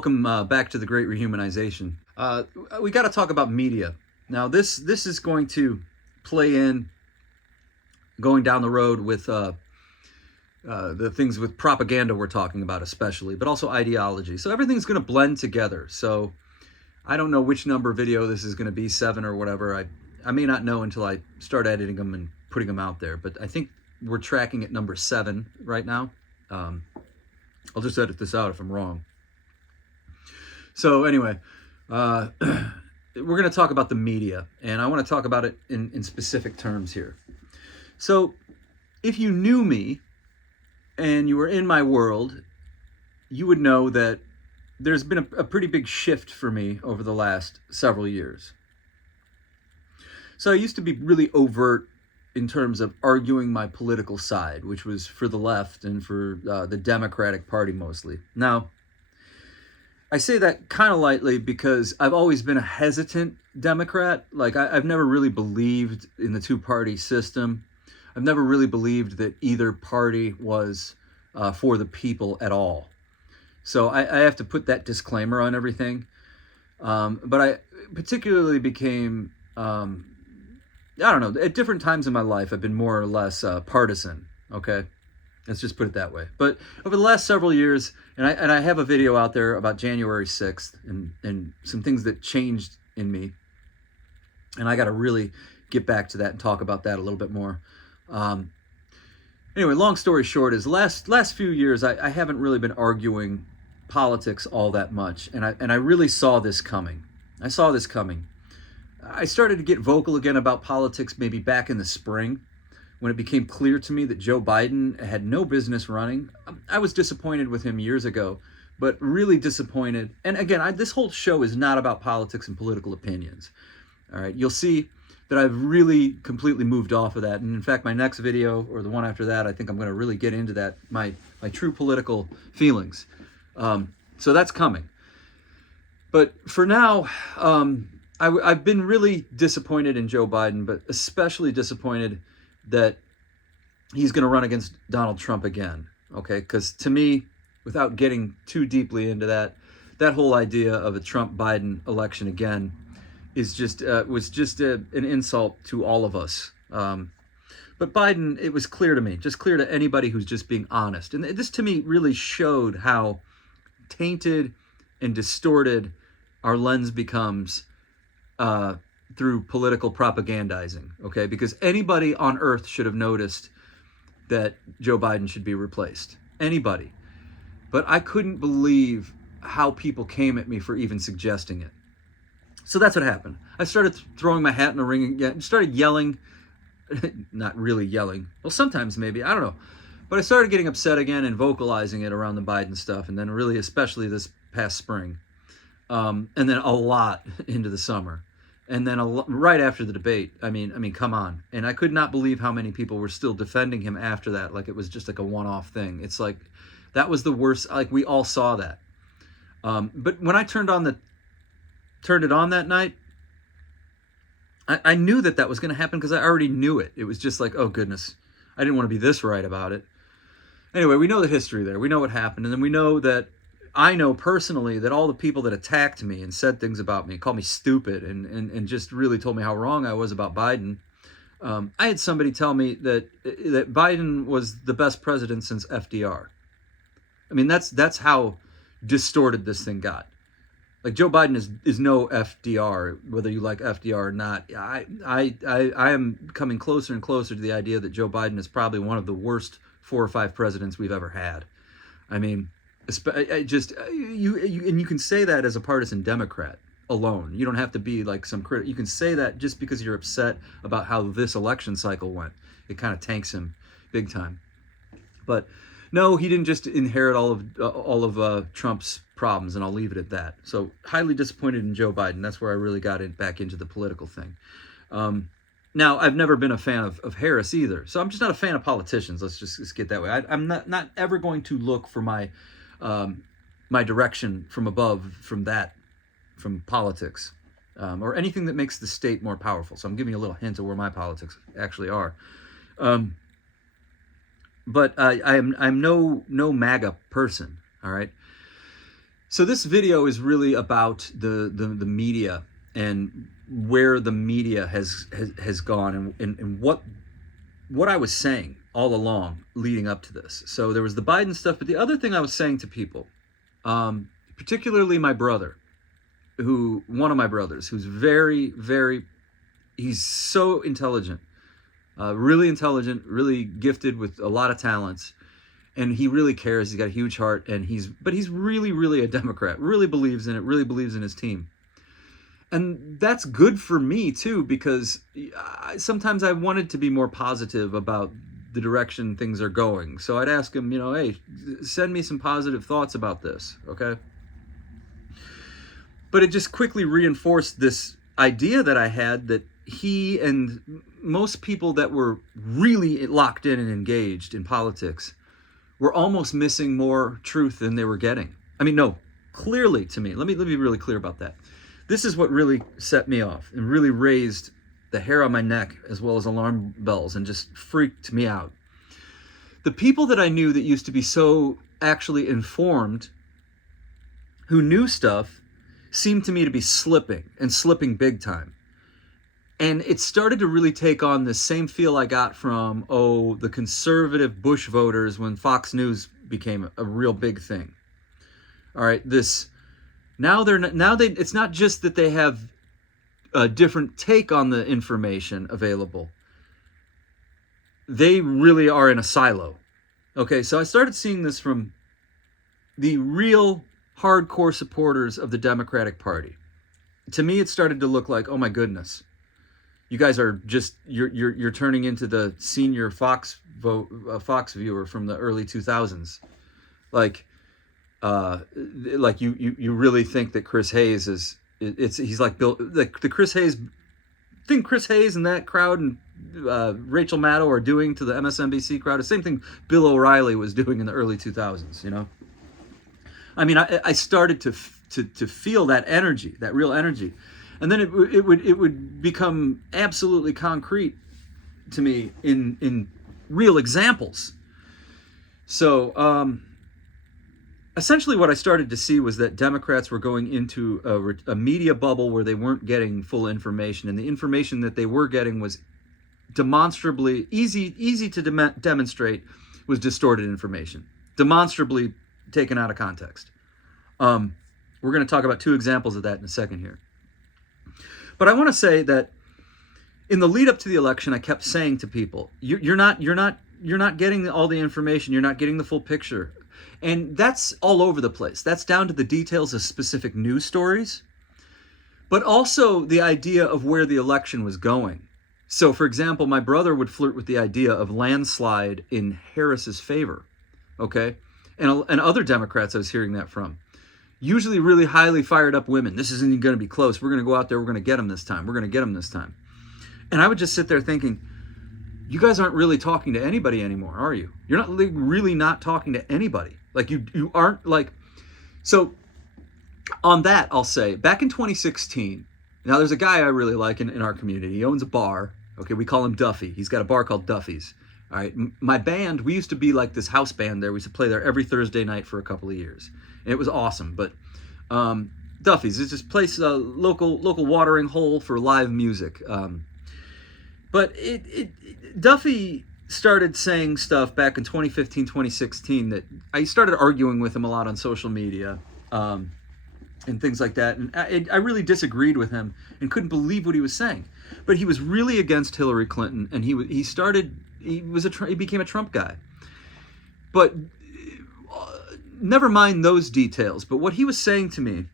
welcome back to the Great Rehumanization. We got to talk about media. Now, this is going to play in going down the road with the things with propaganda we're talking about especially, but also ideology. So everything's going to blend together. So I don't know which number video this is going to be, 7 or whatever. I may not know until I start editing them and putting them out there, but I think we're tracking at number 7 right now. I'll just edit this out if I'm wrong. So anyway, we're going to talk about the media, and I want to talk about it in specific terms here. So if you knew me and you were in my world, you would know that there's been a pretty big shift for me over the last several years. So I used to be really overt in terms of arguing my political side, which was for the left and for the Democratic Party mostly. Now, I say that kind of lightly because I've always been a hesitant Democrat. Like, I've never really believed in the two-party system. I've never really believed that either party was for the people at all. So I have to put that disclaimer on everything. But I particularly became, I don't know, at different times in my life, I've been more or less partisan, okay? Let's just put it that way. But over the last several years, and I have a video out there about January 6th and some things that changed in me. And I got to really get back to that and talk about that a little bit more. Anyway, long story short is last few years, I haven't really been arguing politics all that much. And I really saw this coming. I saw this coming. I started to get vocal again about politics maybe back in the spring, when it became clear to me that Joe Biden had no business running. I was disappointed with him years ago, but really disappointed. And again, this whole show is not about politics and political opinions. All right, you'll see that I've really completely moved off of that. And in fact, my next video, or the one after that, I think I'm going to really get into that, my true political feelings. So that's coming. But for now, I've been really disappointed in Joe Biden, but especially disappointed that he's going to run against Donald Trump again, okay? Because to me, without getting too deeply into that whole idea of a Trump-Biden election again is just was just an insult to all of us. But Biden, it was clear to me, just clear to anybody who's just being honest. And this to me really showed how tainted and distorted our lens becomes through political propagandizing, okay? Because anybody on earth should have noticed that Joe Biden should be replaced. Anybody. But I couldn't believe how people came at me for even suggesting it. So that's what happened. I started throwing my hat in the ring again, started yelling, not really yelling, well, sometimes maybe, I don't know. But I started getting upset again and vocalizing it around the Biden stuff, and then really especially this past spring. And then a lot into the summer. And then right after the debate, I mean, come on. And I could not believe how many people were still defending him after that, like it was just like a one-off thing. It's like, that was the worst, like we all saw that. But when I turned it on that night, I knew that was going to happen because I already knew it. It was just like, oh goodness, I didn't want to be this right about it. Anyway, we know the history there. We know what happened. And then we know that I know personally that all the people that attacked me and said things about me, called me stupid, and just really told me how wrong I was about Biden. I had somebody tell me that Biden was the best president since FDR. I mean, that's how distorted this thing got. Like, Joe Biden is no FDR, whether you like FDR or not. I am coming closer and closer to the idea that Joe Biden is probably one of the worst 4 or 5 presidents we've ever had. I mean, you can say that as a partisan Democrat alone. You don't have to be like some critic. You can say that just because you're upset about how this election cycle went. It kind of tanks him big time. But no, he didn't just inherit all of Trump's problems, and I'll leave it at that. So highly disappointed in Joe Biden. That's where I really got back into the political thing. Now, I've never been a fan of Harris either, so I'm just not a fan of politicians. Let's get that way. I'm not ever going to look for my direction from above, from politics, or anything that makes the state more powerful. So I'm giving you a little hint of where my politics actually are. But I'm no MAGA person. All right. So this video is really about the media and where the media has gone, and what I was saying all along leading up to this. So there was the Biden stuff, but the other thing I was saying to people, particularly my brother, one of my brothers, who's he's so intelligent, really intelligent, really gifted with a lot of talents. And he really cares. He's got a huge heart, but he's really, really a Democrat. Really believes in it. Really believes in his team, and that's good for me too, because sometimes I wanted to be more positive about the direction things are going. So I'd ask him, hey, send me some positive thoughts about this, okay? But it just quickly reinforced this idea that I had that he and most people that were really locked in and engaged in politics were almost missing more truth than they were getting. I mean, no, clearly to me, let me be really clear about that. This is what really set me off and really raised the hair on my neck as well as alarm bells and just freaked me out. The people that I knew that used to be so actually informed, who knew stuff, seemed to me to be slipping big time. And it started to really take on the same feel I got from, the conservative Bush voters when Fox News became a real big thing. All right, it's not just that they have a different take on the information available. They really are in a silo. Okay, so I started seeing this from the real hardcore supporters of the Democratic Party. To me, it started to look like, oh my goodness, you guys are just you're turning into the senior Fox viewer from the early 2000s, like you really think that Chris Hayes he's like Bill, like the Chris Hayes thing Chris Hayes and that crowd and Rachel Maddow are doing to the MSNBC crowd, the same thing Bill O'Reilly was doing in the early 2000s. I mean, I started to feel that energy, that real energy. And then it would become absolutely concrete to me in real examples. So essentially what I started to see was that Democrats were going into a media bubble where they weren't getting full information. And the information that they were getting was demonstrably easy to demonstrate was distorted information, demonstrably taken out of context. We're going to talk about two examples of that in a second here. But I want to say that in the lead up to the election, I kept saying to people, you're not getting all the information. You're not getting the full picture. And that's all over the place. That's down to the details of specific news stories, but also the idea of where the election was going. So, for example, my brother would flirt with the idea of landslide in Harris's favor, okay? And other Democrats I was hearing that from. Usually really highly fired up women. This isn't going to be close. We're going to go out there. We're going to get them this time. We're going to get them this time. And I would just sit there thinking, you guys aren't really talking to anybody anymore, are you? You're not really not talking to anybody. Like you aren't like, so on that, I'll say back in 2016, now there's a guy I really like in our community. He owns a bar. Okay. We call him Duffy. He's got a bar called Duffy's. All right. My band, we used to be like this house band there. We used to play there every Thursday night for a couple of years. And it was awesome. But Duffy's is this place, a local watering hole for live music. But Duffy started saying stuff back in 2015, 2016 that I started arguing with him a lot on social media and things like that. And I really disagreed with him and couldn't believe what he was saying. But he was really against Hillary Clinton, and he became a Trump guy. But never mind those details. But what he was saying to me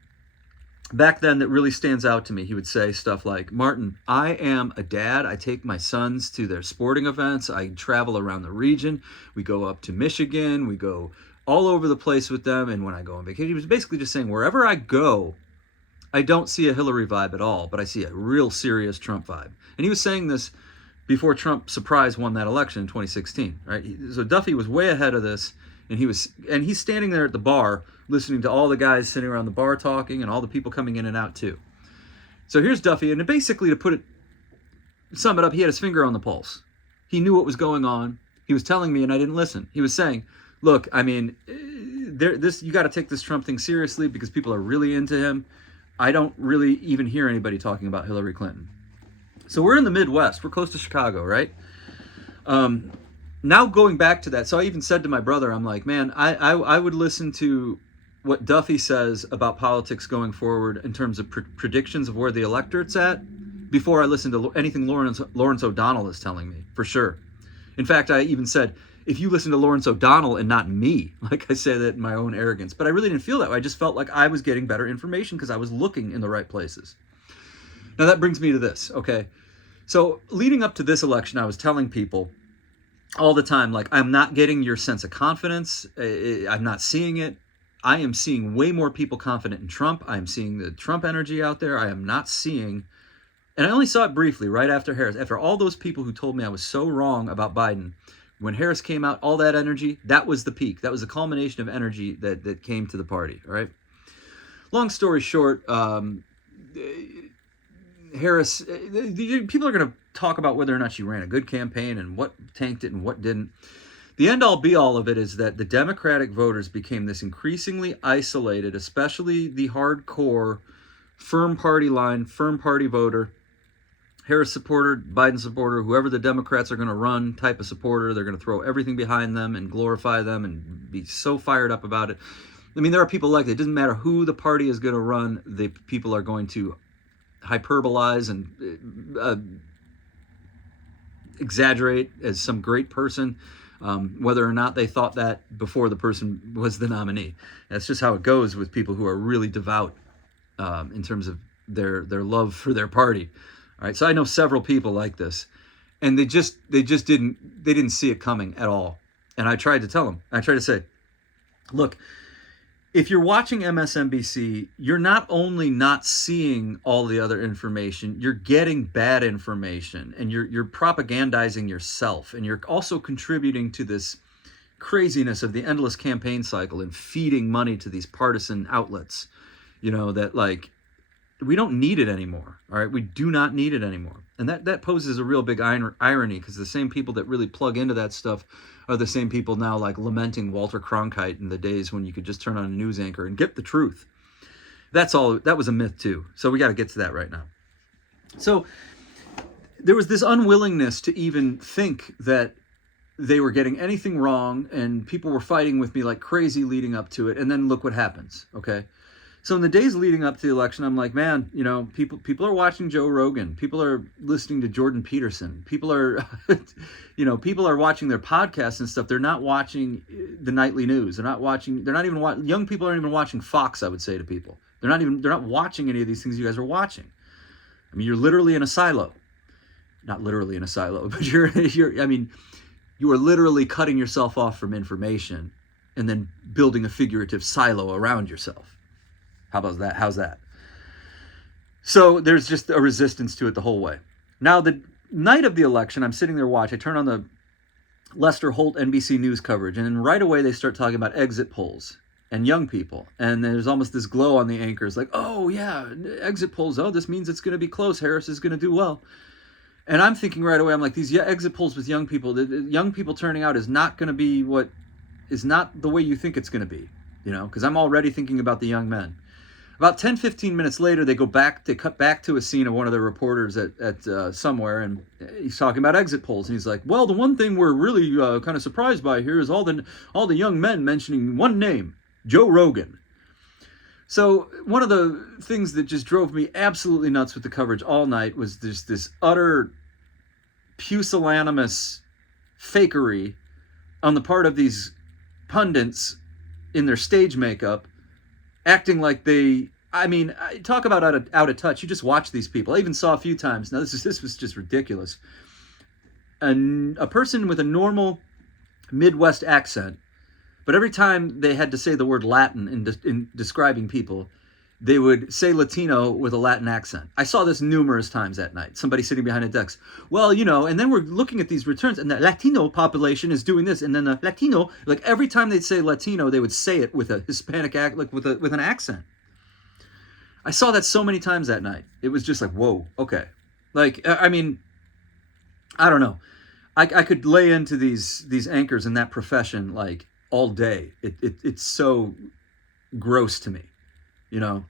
back then that really stands out to me, he would say stuff like, Martin, I am a dad. I take my sons to their sporting events. I travel around the region. We go up to Michigan. We go all over the place with them. And when I go on vacation, he was basically just saying, wherever I go, I don't see a Hillary vibe at all, but I see a real serious Trump vibe. And he was saying this before Trump surprise won that election in 2016, right? So Duffy was way ahead of this. And he's standing there at the bar listening to all the guys sitting around the bar talking and all the people coming in and out too. So here's Duffy, and basically to sum it up, he had his finger on the pulse. He knew what was going on. He was telling me and I didn't listen. He was saying, look, I mean, this you got to take this Trump thing seriously because people are really into him. I don't really even hear anybody talking about Hillary Clinton. So we're in the Midwest. We're close to Chicago, right? Now going back to that, so I even said to my brother, I'm like, man, I would listen to what Duffy says about politics going forward in terms of predictions of where the electorate's at before I listen to anything Lawrence O'Donnell is telling me, for sure. In fact, I even said, if you listen to Lawrence O'Donnell and not me, like I say that in my own arrogance, but I really didn't feel that way. I just felt like I was getting better information because I was looking in the right places. Now that brings me to this, okay? So leading up to this election, I was telling people all the time, like, I'm not getting your sense of confidence. I'm not seeing it. I am seeing way more people confident in Trump. I am seeing the Trump energy out there. I am not seeing, and I only saw it briefly right after Harris. After all those people who told me I was so wrong about Biden, when Harris came out, all that energy, that was the peak. That was the culmination of energy that came to the party, all right? Long story short, Harris, people are going to talk about whether or not she ran a good campaign and what tanked it and what didn't. The end-all be-all of it is that the Democratic voters became this increasingly isolated, especially the hardcore, firm party line, firm party voter, Harris supporter, Biden supporter, whoever the Democrats are going to run type of supporter. They're going to throw everything behind them and glorify them and be so fired up about it. I mean, there are people like that. It doesn't matter who the party is going to run. The people are going to hyperbolize and exaggerate as some great person, whether or not they thought that before the person was the nominee. That's just how it goes with people who are really devout in terms of their love for their party. All right, so I know several people like this, and they just didn't see it coming at all. And I tried to tell them. I tried to say, look, if you're watching MSNBC, you're not only not seeing all the other information, you're getting bad information, and you're propagandizing yourself, and you're also contributing to this craziness of the endless campaign cycle and feeding money to these partisan outlets, that like, we don't need it anymore. All right, we do not need it anymore. And that poses a real big irony, because the same people that really plug into that stuff are the same people now like lamenting Walter Cronkite in the days when you could just turn on a news anchor and get the truth. That was a myth too. So we got to get to that right now. So there was this unwillingness to even think that they were getting anything wrong, and people were fighting with me like crazy leading up to it. And then look what happens, okay? So in the days leading up to the election, I'm like, man, people are watching Joe Rogan. People are listening to Jordan Peterson. People are, people are watching their podcasts and stuff. They're not watching the nightly news. Young people aren't even watching Fox, I would say to people. They're not watching any of these things you guys are watching. I mean, you're literally in a silo. Not literally in a silo, but you are literally cutting yourself off from information and then building a figurative silo around yourself. How about that? How's that? So there's just a resistance to it the whole way. Now, the night of the election, I'm sitting there watching. I turn on the Lester Holt NBC News coverage, and then right away they start talking about exit polls and young people. And there's almost this glow on the anchors, like, oh, yeah, exit polls. Oh, this means it's going to be close. Harris is going to do well. And I'm thinking right away, I'm like, these exit polls with young people, the young people turning out is not going to be not the way you think it's going to be, because I'm already thinking about the young men. About 10, 15 minutes later, they cut back to a scene of one of the reporters at somewhere, and he's talking about exit polls. And he's like, well, the one thing we're really kind of surprised by here is all the young men mentioning one name, Joe Rogan. So one of the things that just drove me absolutely nuts with the coverage all night was this utter pusillanimous fakery on the part of these pundits in their stage makeup, acting like talk about out of touch. You just watch these people. I even saw a few times. Now this was just ridiculous. And a person with a normal Midwest accent, but every time they had to say the word Latin in describing people, they would say Latino with a Latin accent. I saw this numerous times that night. Somebody sitting behind a desk. Well, and then we're looking at these returns, and the Latino population is doing this, and then the Latino, like every time they'd say Latino, they would say it with a Hispanic act, like with an accent. I saw that so many times that night. It was just like, whoa, okay. Like, I don't know. I could lay into these anchors in that profession, like, all day. It's so gross to me.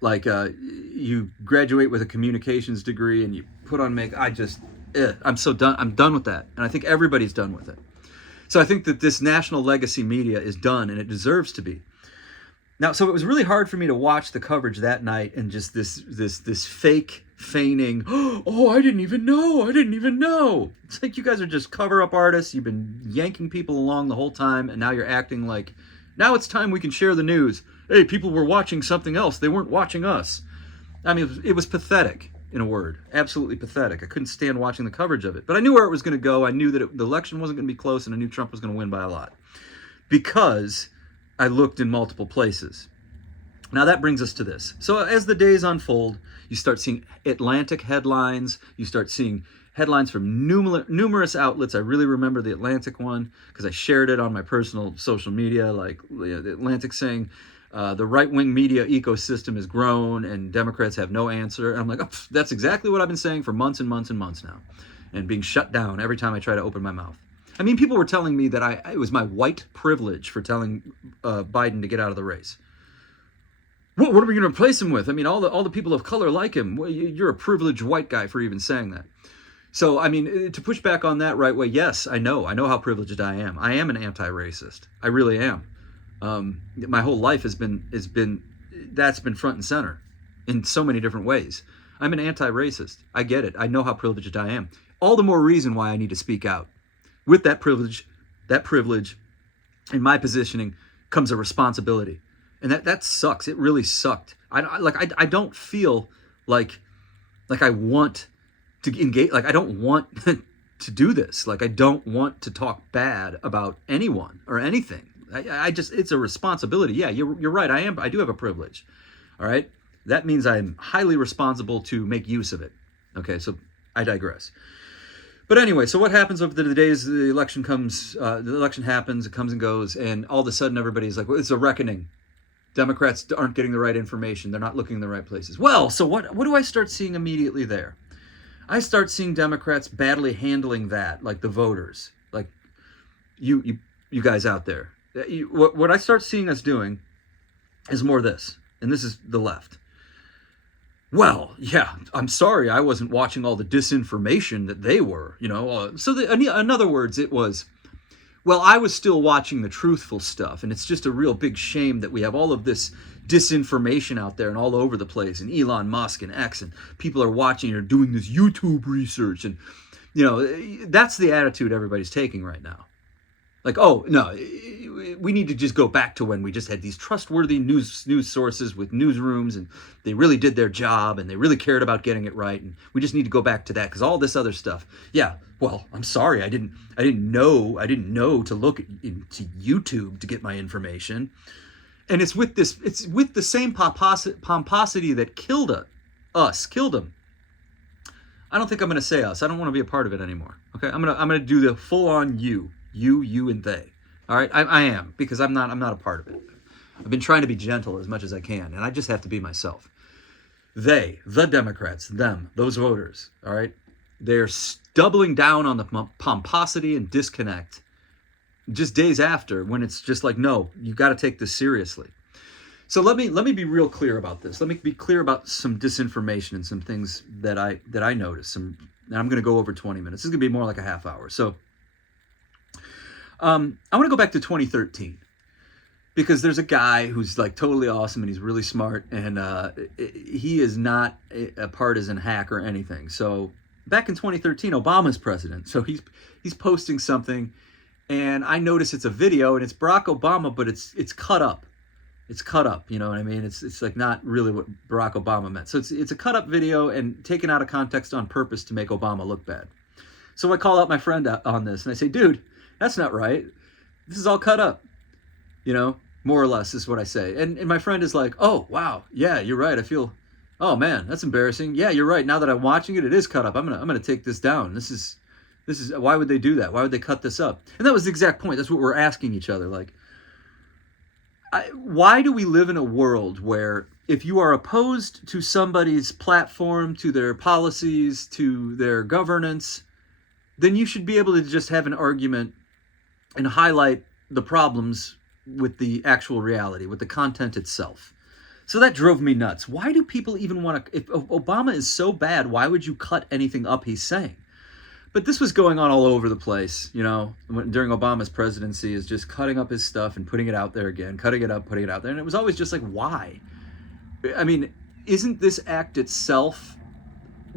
Like you graduate with a communications degree and you put on make. I'm so done. I'm done with that, and I think everybody's done with it. So I think that this national legacy media is done, and it deserves to be. Now, so it was really hard for me to watch the coverage that night and just this fake feigning. Oh, I didn't even know. It's like you guys are just cover up artists. You've been yanking people along the whole time, and now you're acting like now it's time we can share the news. Hey, people were watching something else. They weren't watching us. I mean, it was pathetic, in a word. Absolutely pathetic. I couldn't stand watching the coverage of it. But I knew where it was going to go. I knew that the election wasn't going to be close, and I knew Trump was going to win by a lot. Because I looked in multiple places. Now that brings us to this. So as the days unfold, you start seeing Atlantic headlines. You start seeing headlines from numerous outlets. I really remember the Atlantic one because I shared it on my personal social media, like the Atlantic saying, the right-wing media ecosystem has grown and Democrats have no answer. And I'm like, oh, that's exactly what I've been saying for months and months and months now, and being shut down every time I try to open my mouth. I mean, people were telling me that it was my white privilege for telling Biden to get out of the race. What are we going to replace him with? I mean, all the people of color like him. Well, you're a privileged white guy for even saying that. So, I mean, to push back on that right way, yes, I know how privileged I am. I am an anti-racist. I really am. My whole life has been that's been front and center in so many different ways. I'm an anti-racist. I get it. I know how privileged I am. All the more reason why I need to speak out. With that privilege, in my positioning comes a responsibility, and that sucks. It really sucked. I don't feel like I want to engage. Like I don't want to do this. Like I don't want to talk bad about anyone or anything. I just it's a responsibility. Yeah, you're right. I do have a privilege. All right, that means I'm highly responsible to make use of it. Okay, so I digress. But anyway, so what happens over the days the election comes, the election happens, it comes and goes, and all of a sudden everybody's like, well, it's a reckoning. Democrats aren't getting the right information. They're not looking in the right places. Well, so what do I start seeing immediately there? I start seeing Democrats badly handling that, like the voters, like you guys out there. What I start seeing us doing is more this, and this is the left. Well, yeah, I'm sorry I wasn't watching all the disinformation that they were, in other words, it was, well, I was still watching the truthful stuff, and it's just a real big shame that we have all of this disinformation out there and all over the place, and Elon Musk and X, and people are watching and are doing this YouTube research, and, that's the attitude everybody's taking right now. Like, oh, no, we need to just go back to when we just had these trustworthy news sources with newsrooms, and they really did their job, and they really cared about getting it right, and we just need to go back to that because all this other stuff. Yeah, well, I'm sorry, I didn't know to look into YouTube to get my information, and it's with the same pomposity that killed them. I don't think I'm going to say us. I don't want to be a part of it anymore. Okay, I'm gonna do the full on you, and they. All right, I am, because I'm not a part of it. I've been trying to be gentle as much as I can, and I just have to be myself. They, the Democrats, them, those voters, all right, they're doubling down on the pomposity and disconnect just days after, when it's just like, no, you got to take this seriously. So let me be real clear about this. Let me be clear about some disinformation and some things that I noticed. And I'm going to go over 20 minutes. This is going to be more like a half hour. So I want to go back to 2013 because there's a guy who's like totally awesome and he's really smart, and he is not a partisan hack or anything. So back in 2013, Obama's president. So he's posting something, and I notice it's a video and it's Barack Obama, but it's cut up. It's cut up, you know what I mean? It's like not really what Barack Obama meant. So it's a cut up video and taken out of context on purpose to make Obama look bad. So I call out my friend on this and I say, dude, that's not right. This is all cut up, more or less is what I say. And my friend is like, oh, wow. Yeah, you're right. I feel, oh man, that's embarrassing. Yeah, you're right. Now that I'm watching it, it is cut up. I'm going to take this down. This is, why would they do that? Why would they cut this up? And that was the exact point. That's what we're asking each other. Like, why do we live in a world where if you are opposed to somebody's platform, to their policies, to their governance, then you should be able to just have an argument and highlight the problems the actual reality, with the content itself. So that drove me nuts. Why do people even want to? If Obama is so bad, why would you cut anything up he's saying? But this was going on all over the place, during Obama's presidency, is just cutting up his stuff and putting it out there again, cutting it up, putting it out there. And it was always just like, why? I mean, isn't this act itself,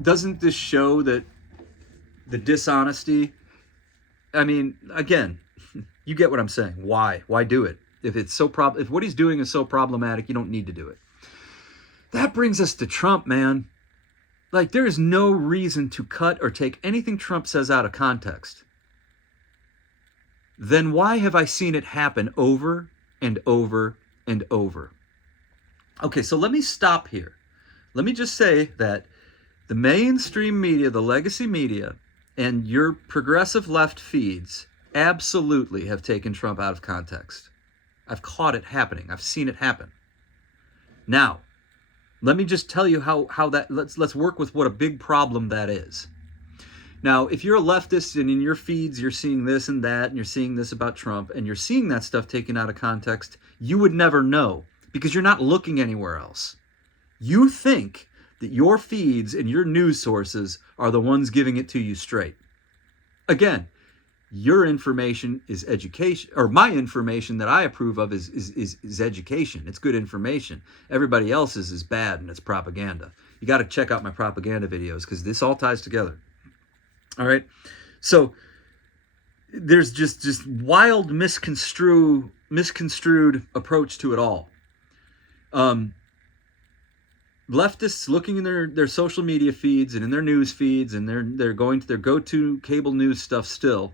doesn't this show that the dishonesty? I mean, again, you get what I'm saying. Why? Why do it? If what he's doing is so problematic, you don't need to do it. That brings us to Trump, man. Like, there is no reason to cut or take anything Trump says out of context. Then why have I seen it happen over and over and over? Okay, so let me stop here. Let me just say that the mainstream media, the legacy media, and your progressive left feeds absolutely have taken Trump out of context. I've caught it happening. I've seen it happen. Now, let me just tell you how that, let's work with what a big problem that is. Now, if you're a leftist and in your feeds you're seeing this and that, and you're seeing this about Trump, and you're seeing that stuff taken out of context, you would never know because you're not looking anywhere else. You think that your feeds and your news sources are the ones giving it to you straight. Again, your information is education, or my information that I approve of is education. It's good information. Everybody else's is bad and it's propaganda. You got to check out my propaganda videos because this all ties together. All right. So there's just wild misconstrued approach to it all. Leftists looking in their social media feeds and in their news feeds, and they're going to their go-to cable news stuff still.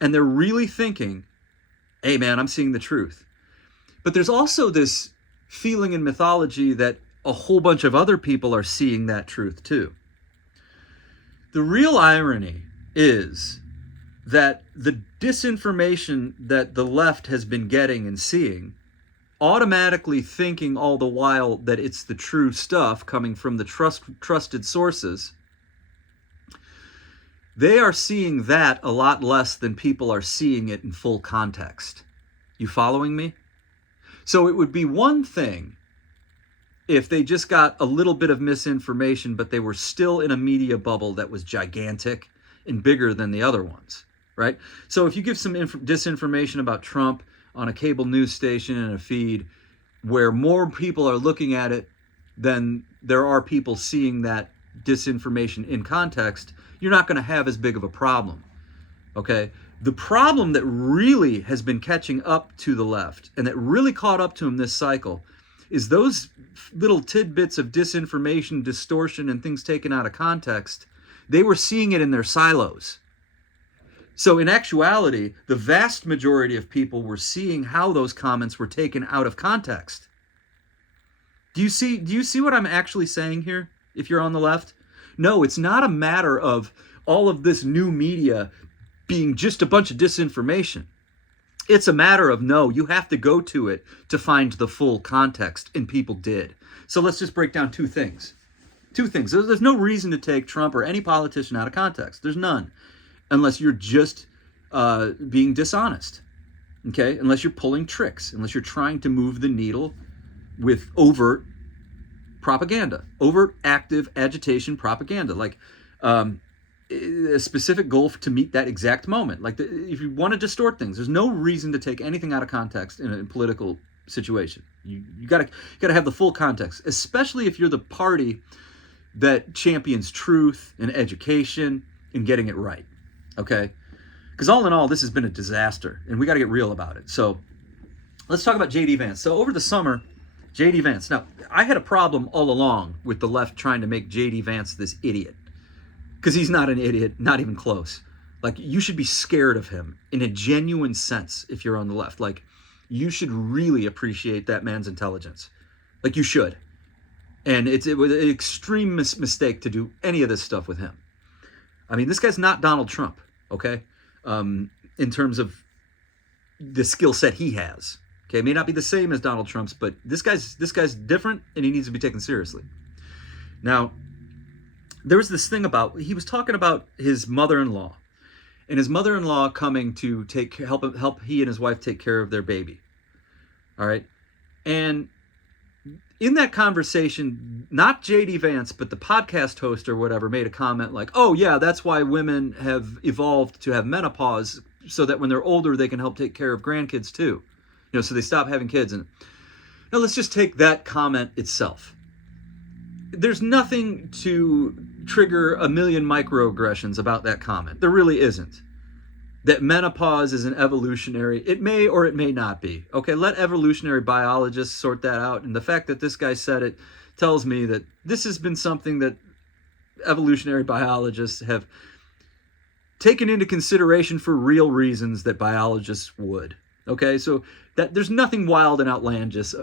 And they're really thinking, hey, man, I'm seeing the truth. But there's also this feeling in mythology that a whole bunch of other people are seeing that truth too. The real irony is that the disinformation that the left has been getting and seeing, automatically thinking all the while that it's the true stuff coming from the trusted sources, they are seeing that a lot less than people are seeing it in full context. You following me? So it would be one thing if they just got a little bit of misinformation, but they were still in a media bubble that was gigantic and bigger than the other ones, right? So if you give some disinformation about Trump on a cable news station and a feed where more people are looking at it than there are people seeing that disinformation in context, you're not going to have as big of a problem, okay? The problem that really has been catching up to the left and that really caught up to them this cycle is those little tidbits of disinformation, distortion, and things taken out of context. They were seeing it in their silos. So in actuality, the vast majority of people were seeing how those comments were taken out of context. Do you see what I'm actually saying here, if you're on the left? No, it's not a matter of all of this new media being just a bunch of disinformation. It's a matter of, no, you have to go to it to find the full context, and people did. So let's just break down two things. There's no reason to take Trump or any politician out of context. There's none. Unless you're just being dishonest, okay? Unless you're pulling tricks, unless you're trying to move the needle with overt propaganda, overt active agitation propaganda, like a specific goal to meet that exact moment. Like if you want to distort things, there's no reason to take anything out of context in a political situation. You gotta have the full context, especially if you're the party that champions truth and education and getting it right. Okay? Because all in all, this has been a disaster, and we got to get real about it. So let's talk about J.D. Vance. So over the summer, J.D. Vance. Now, I had a problem all along with the left trying to make J.D. Vance this idiot. Because he's not an idiot, not even close. Like, you should be scared of him in a genuine sense if you're on the left. Like, you should really appreciate that man's intelligence. Like, you should. And it was an extreme mistake to do any of this stuff with him. I mean, this guy's not Donald Trump, okay? In terms of the skill set he has. Okay, it may not be the same as Donald Trump's, but this guy's different, and he needs to be taken seriously. Now, there was this thing about, he was talking about his mother-in-law, and his mother-in-law coming to help he and his wife take care of their baby. All right. And in that conversation, not J.D. Vance, but the podcast host or whatever made a comment like, oh, yeah, that's why women have evolved to have menopause so that when they're older, they can help take care of grandkids too. So they stop having kids. And now let's just take that comment itself. There's nothing to trigger a million microaggressions about that comment. There really isn't. That menopause is an evolutionary, it may or it may not be. Okay, let evolutionary biologists sort that out. And the fact that this guy said it tells me that this has been something that evolutionary biologists have taken into consideration for real reasons that biologists would. Okay, so that there's nothing wild and outlandish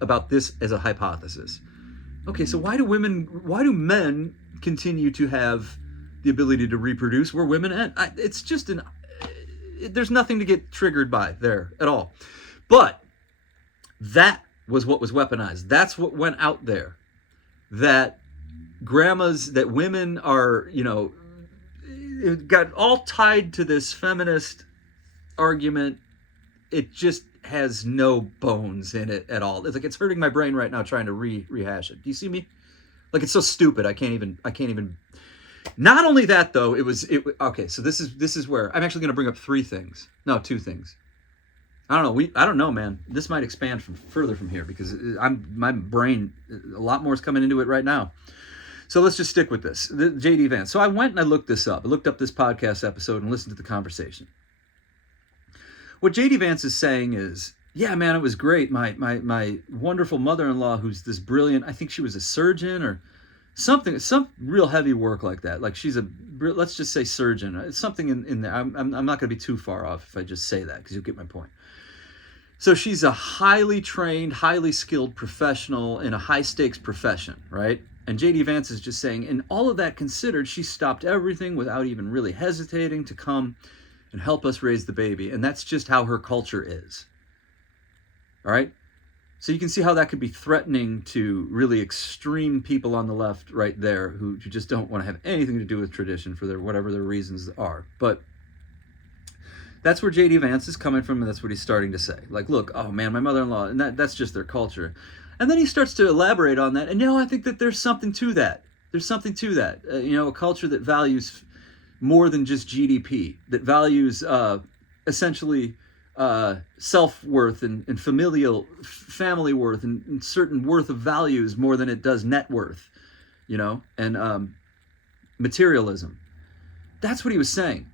about this as a hypothesis. Okay, so why do men continue to have the ability to reproduce where women end? It's just there's nothing to get triggered by there at all. But that was what was weaponized. That's what went out there. That women are, it got all tied to this feminist argument. It just has no bones in it at all. It's like it's hurting my brain right now trying to rehash it. Do you see me? Like, it's so stupid. I can't even. Not only that, though, okay, so this is where I'm actually going to bring up two things. I don't know, man. This might expand further from here because my brain, a lot more is coming into it right now. So let's just stick with this. The J.D. Vance. So I went and I looked this up. I looked up this podcast episode and listened to the conversation. What J.D. Vance is saying is, yeah, man, it was great. My wonderful mother-in-law, who's this brilliant, I think she was a surgeon or something, some real heavy work like that. Like let's just say surgeon. It's something in there. I'm not going to be too far off if I just say that because you'll get my point. So she's a highly trained, highly skilled professional in a high-stakes profession, right? And J.D. Vance is just saying, in all of that considered, she stopped everything without even really hesitating to come and help us raise the baby. And that's just how her culture is. All right? So you can see how that could be threatening to really extreme people on the left right there who just don't want to have anything to do with tradition for whatever their reasons are. But that's where J.D. Vance is coming from, and that's what he's starting to say. Like, look, oh man, my mother-in-law, and that's just their culture. And then he starts to elaborate on that. And I think that there's something to that. There's something to that. A culture that values more than just GDP, that values essentially self-worth and family worth and certain worth of values more than it does net worth, and materialism. That's what he was saying.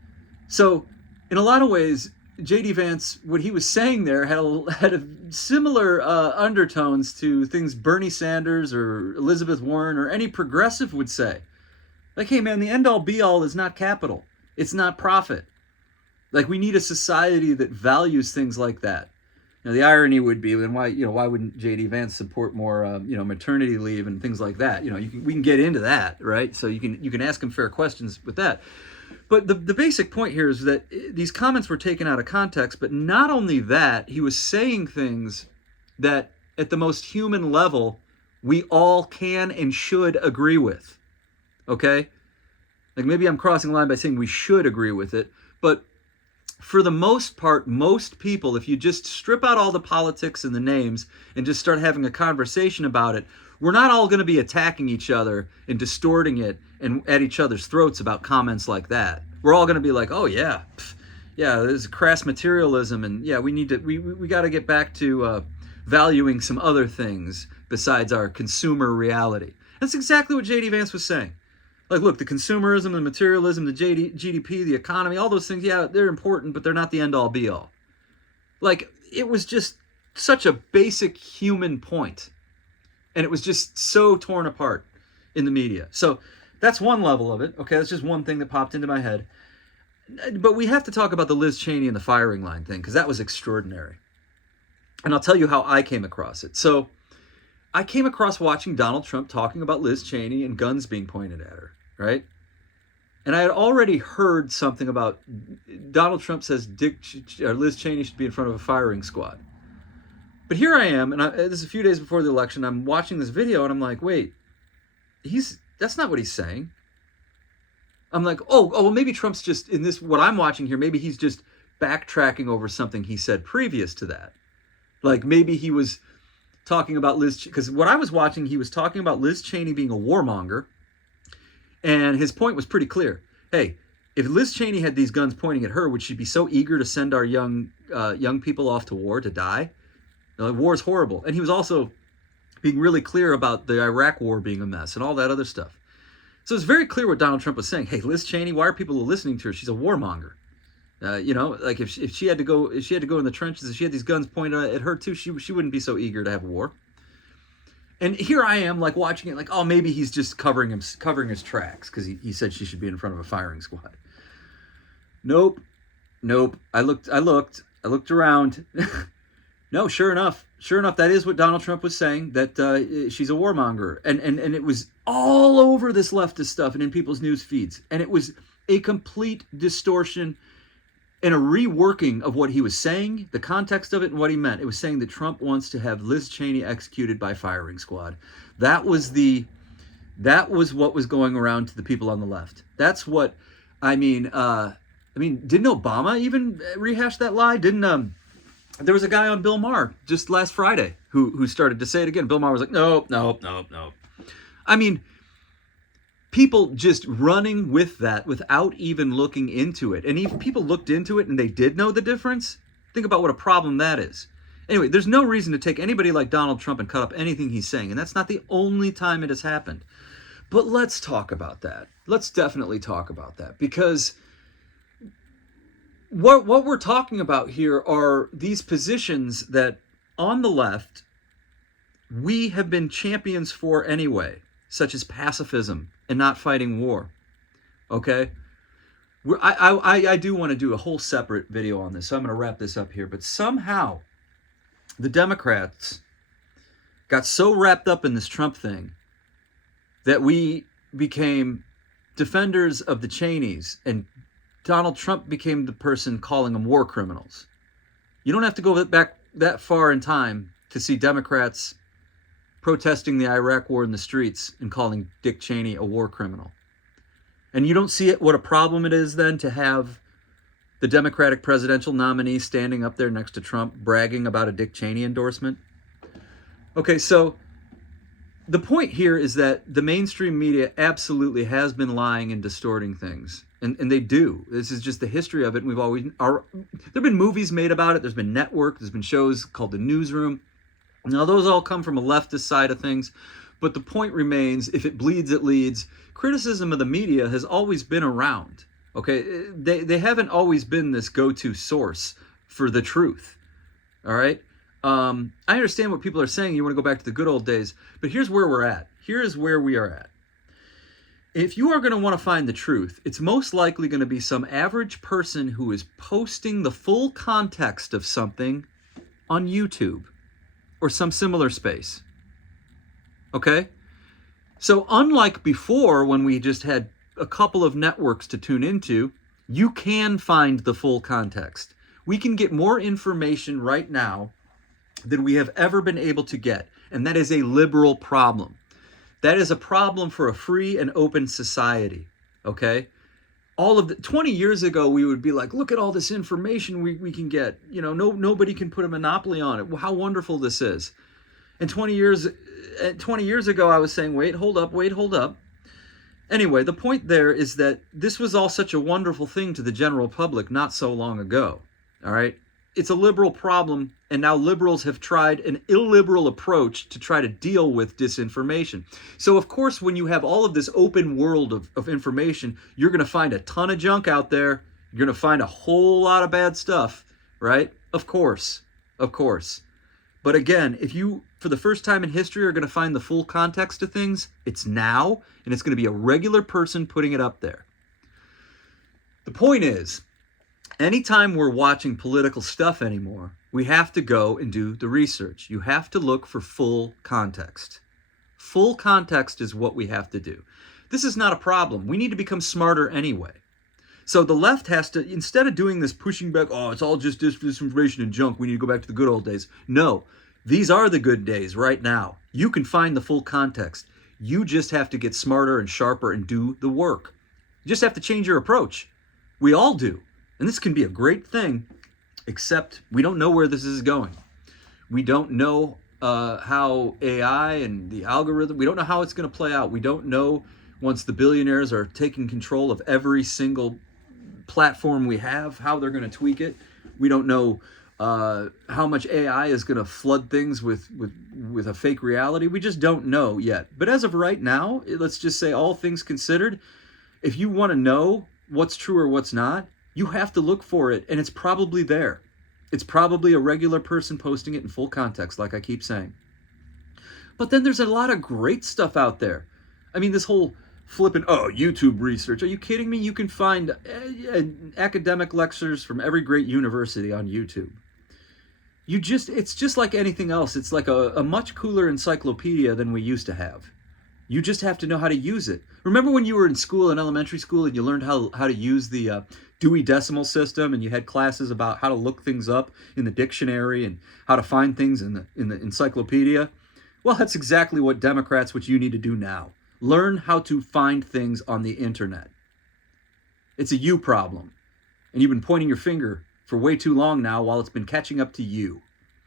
So in a lot of ways, J.D. Vance, what he was saying there had a similar undertones to things Bernie Sanders or Elizabeth Warren or any progressive would say. Like, hey man, the end-all be-all is not capital. It's not profit. Like, we need a society that values things like that. The irony would be, then why wouldn't J.D. Vance support more, maternity leave and things like that? We can get into that, right? So you can ask him fair questions with that. But the basic point here is that these comments were taken out of context. But not only that, he was saying things that, at the most human level, we all can and should agree with. Okay? Like, maybe I'm crossing the line by saying we should agree with it, but for the most part, most people, if you just strip out all the politics and the names and just start having a conversation about it, we're not all going to be attacking each other and distorting it and at each other's throats about comments like that. We're all going to be like, oh yeah, there's crass materialism, and yeah, we got to get back to valuing some other things besides our consumer reality. That's exactly what J.D. Vance was saying. Like, look, the consumerism, the materialism, the GDP, the economy, all those things, yeah, they're important, but they're not the end-all, be-all. Like, it was just such a basic human point. And it was just so torn apart in the media. So that's one level of it. Okay, that's just one thing that popped into my head. But we have to talk about the Liz Cheney and the firing line thing, because that was extraordinary. And I'll tell you how I came across it. So I came across watching Donald Trump talking about Liz Cheney and guns being pointed at her, right? And I had already heard something about Donald Trump says Liz Cheney should be in front of a firing squad. But here I am, and this is a few days before the election. I'm watching this video, and I'm like, wait, that's not what he's saying. I'm like, oh, well, maybe Trump's just, in this, what I'm watching here, maybe he's just backtracking over something he said previous to that. Like maybe he was talking about Liz, because what I was watching, he was talking about Liz Cheney being a warmonger, and his point was pretty clear. Hey, if Liz Cheney had these guns pointing at her, would she be so eager to send our young people off to war to die? War is horrible. And he was also being really clear about the Iraq war being a mess and all that other stuff. So it's very clear what Donald Trump was saying. Hey, Liz Cheney, why are people listening to her? She's a warmonger. Like if she had to go in the trenches, if she had these guns pointed at her too, she wouldn't be so eager to have war. And here I am, like watching it, like, oh, maybe he's just covering his tracks because he said she should be in front of a firing squad. Nope. I looked around. No, sure enough, that is what Donald Trump was saying, that she's a warmonger. And it was all over this leftist stuff and in people's news feeds. And it was a complete distortion and a reworking of what he was saying, the context of it and what he meant. It was saying that Trump wants to have Liz Cheney executed by firing squad. That was what was going around to the people on the left. That's what, didn't Obama even rehash that lie? There was a guy on Bill Maher just last Friday who started to say it again. Bill Maher was like, nope. People just running with that without even looking into it. And if people looked into it and they did know the difference, think about what a problem that is. Anyway, there's no reason to take anybody like Donald Trump and cut up anything he's saying. And that's not the only time it has happened. But let's talk about that. Let's definitely talk about that. Because what we're talking about here are these positions that on the left we have been champions for anyway, such as pacifism and not fighting war. Okay? I do want to do a whole separate video on this, so I'm going to wrap this up here. But somehow the Democrats got so wrapped up in this Trump thing that we became defenders of the Cheneys, and Donald Trump became the person calling them war criminals. You don't have to go back that far in time to see Democrats protesting the Iraq war in the streets and calling Dick Cheney a war criminal. And you don't see it, what a problem it is then to have the Democratic presidential nominee standing up there next to Trump bragging about a Dick Cheney endorsement. Okay, so the point here is that the mainstream media absolutely has been lying and distorting things. And they do. This is just the history of it. And there have been movies made about it. There's been network. There's been shows called The Newsroom. Now, those all come from a leftist side of things. But the point remains, if it bleeds, it leads. Criticism of the media has always been around. Okay? They haven't always been this go-to source for the truth. All right? I understand what people are saying. You want to go back to the good old days. But here's where we're at. Here is where we are at. If you are going to want to find the truth, it's most likely going to be some average person who is posting the full context of something on YouTube or some similar space. Okay? So unlike before, when we just had a couple of networks to tune into, you can find the full context. We can get more information right now than we have ever been able to get. And that is a liberal problem. That is a problem for a free and open society, okay? 20 years ago, we would be like, look at all this information we can get. You know, nobody can put a monopoly on it. How wonderful this is. And 20 years ago, I was saying, wait, hold up. Anyway, the point there is that this was all such a wonderful thing to the general public not so long ago, all right? It's a liberal problem, and now liberals have tried an illiberal approach to try to deal with disinformation. So, of course, when you have all of this open world of information, you're going to find a ton of junk out there. You're going to find a whole lot of bad stuff, right? Of course. But again, if you, for the first time in history, are going to find the full context of things, it's now, and it's going to be a regular person putting it up there. The point is, anytime we're watching political stuff anymore, we have to go and do the research. You have to look for full context. Full context is what we have to do. This is not a problem. We need to become smarter anyway. So the left has to, instead of doing this pushing back, oh, it's all just disinformation and junk, we need to go back to the good old days. No, these are the good days right now. You can find the full context. You just have to get smarter and sharper and do the work. You just have to change your approach. We all do. And this can be a great thing, except we don't know where this is going. We don't know how AI and the algorithm, we don't know how it's going to play out. We don't know once the billionaires are taking control of every single platform we have, how they're going to tweak it. We don't know how much AI is going to flood things with a fake reality. We just don't know yet. But as of right now, let's just say all things considered, if you want to know what's true or what's not, you have to look for it, and it's probably there. It's probably a regular person posting it in full context, like I keep saying. But then there's a lot of great stuff out there. I mean, this whole flipping, YouTube research. Are you kidding me? You can find academic lectures from every great university on YouTube. It's just like anything else. It's like a much cooler encyclopedia than we used to have. You just have to know how to use it. Remember when you were in school, in elementary school, and you learned how to use the Dewey Decimal System, and you had classes about how to look things up in the dictionary and how to find things in the encyclopedia? Well, that's exactly what you need to do now. Learn how to find things on the internet. It's a you problem. And you've been pointing your finger for way too long now while it's been catching up to you.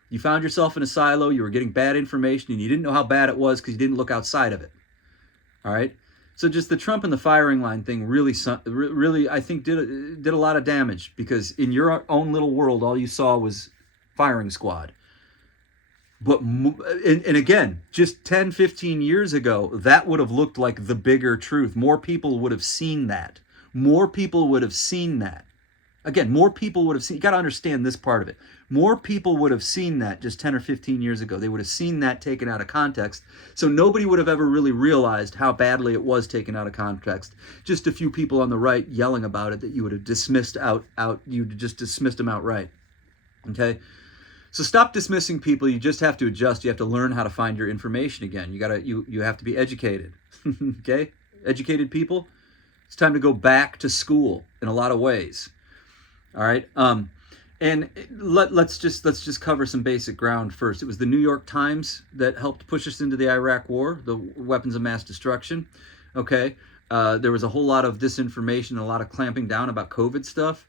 You found yourself in a silo, you were getting bad information, and you didn't know how bad it was because you didn't look outside of it. All right? So just the Trump and the firing line thing really I think, did a lot of damage, because in your own little world, all you saw was firing squad. But, and again, just 10, 15 years ago, that would have looked like the bigger truth. More people would have seen that. More people would have seen that. Again, more people would have seen, you got to understand this part of it. More people would have seen that just 10 or 15 years ago. They would have seen that taken out of context. So nobody would have ever really realized how badly it was taken out of context. Just a few people on the right yelling about it that you would have dismissed you'd just dismissed them outright. Okay? So stop dismissing people. You just have to adjust. You have to learn how to find your information again. You have to be educated. Okay? Educated people, it's time to go back to school in a lot of ways. All right? And let's just cover some basic ground first. It was the New York Times that helped push us into the Iraq War, the weapons of mass destruction. Okay? There was a whole lot of disinformation and a lot of clamping down about COVID stuff.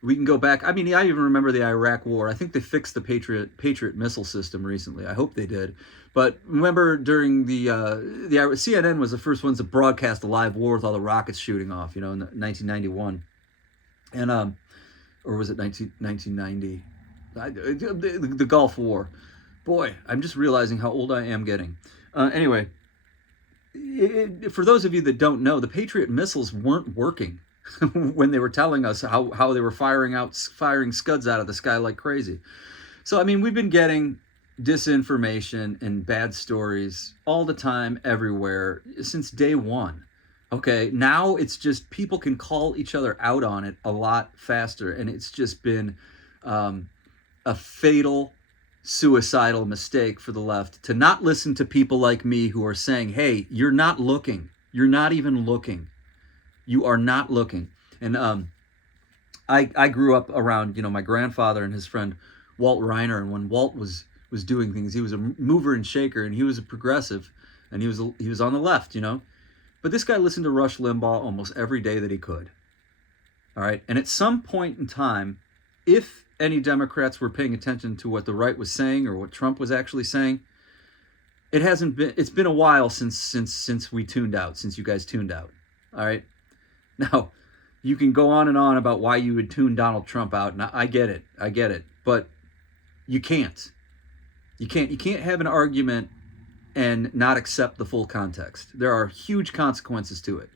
We can go back. I mean, I even remember the Iraq War. I think they fixed the Patriot missile system recently. I hope they did. But remember, during the CNN was the first ones to broadcast a live war with all the rockets shooting off, in 1991, and or was it 1990? The Gulf War. Boy, I'm just realizing how old I am getting. Anyway, for those of you that don't know, the Patriot missiles weren't working when they were telling us how they were firing scuds out of the sky like crazy. So, I mean, we've been getting disinformation and bad stories all the time, everywhere, since day one. Okay, now it's just people can call each other out on it a lot faster, and it's just been a fatal, suicidal mistake for the left to not listen to people like me who are saying, hey, you're not looking. You're not even looking. You are not looking. And I grew up around, my grandfather and his friend Walt Reiner, and when Walt was doing things, he was a mover and shaker, and he was a progressive, and he was on the left, But this guy listened to Rush Limbaugh almost every day that he could. All right? And at some point in time, if any Democrats were paying attention to what the right was saying or what Trump was actually saying, it's been a while since we tuned out, since you guys tuned out. All right? Now, you can go on and on about why you would tune Donald Trump out, and I get it, but you can't. You can't have an argument and not accept the full context. There are huge consequences to it.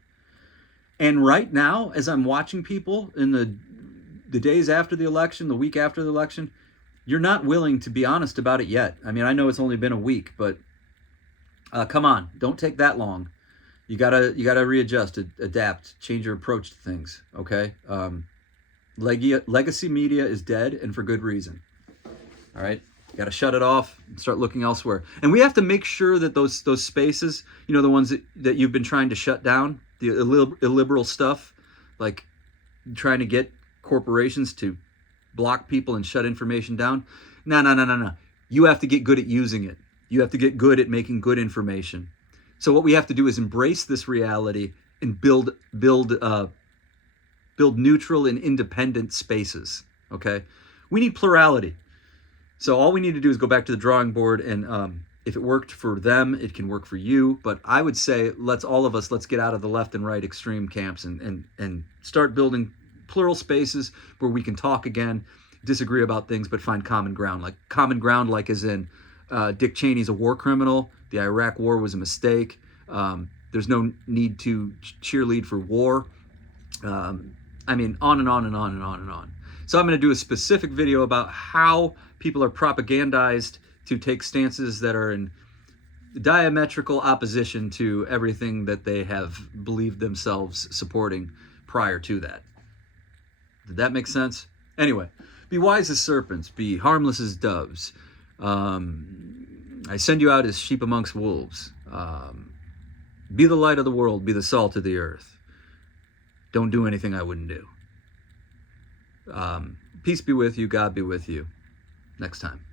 And right now, as I'm watching people in the days after the election, the week after the election, you're not willing to be honest about it yet. I mean, I know it's only been a week, but come on, don't take that long. You gotta readjust, adapt, change your approach to things. Okay, legacy media is dead, and for good reason. All right, you gotta shut it off and start looking elsewhere. And we have to make sure that those spaces, the ones that you've been trying to shut down, the illiberal stuff, like trying to get corporations to block people and shut information down. No. You have to get good at using it. You have to get good at making good information. So what we have to do is embrace this reality and build neutral and independent spaces. Okay, we need plurality. So all we need to do is go back to the drawing board, and if it worked for them, it can work for you. But I would say let's get out of the left and right extreme camps and start building plural spaces where we can talk again, disagree about things, but find common ground. Like as in Dick Cheney's a war criminal. The Iraq War was a mistake. There's no need to cheerlead for war. I mean, on and on and on and on and on. So I'm going to do a specific video about how people are propagandized to take stances that are in diametrical opposition to everything that they have believed themselves supporting prior to that. Did that make sense? Anyway, be wise as serpents, be harmless as doves. I send you out as sheep amongst wolves. Be the light of the world, be the salt of the earth. Don't do anything I wouldn't do. Peace be with you, God be with you. Next time.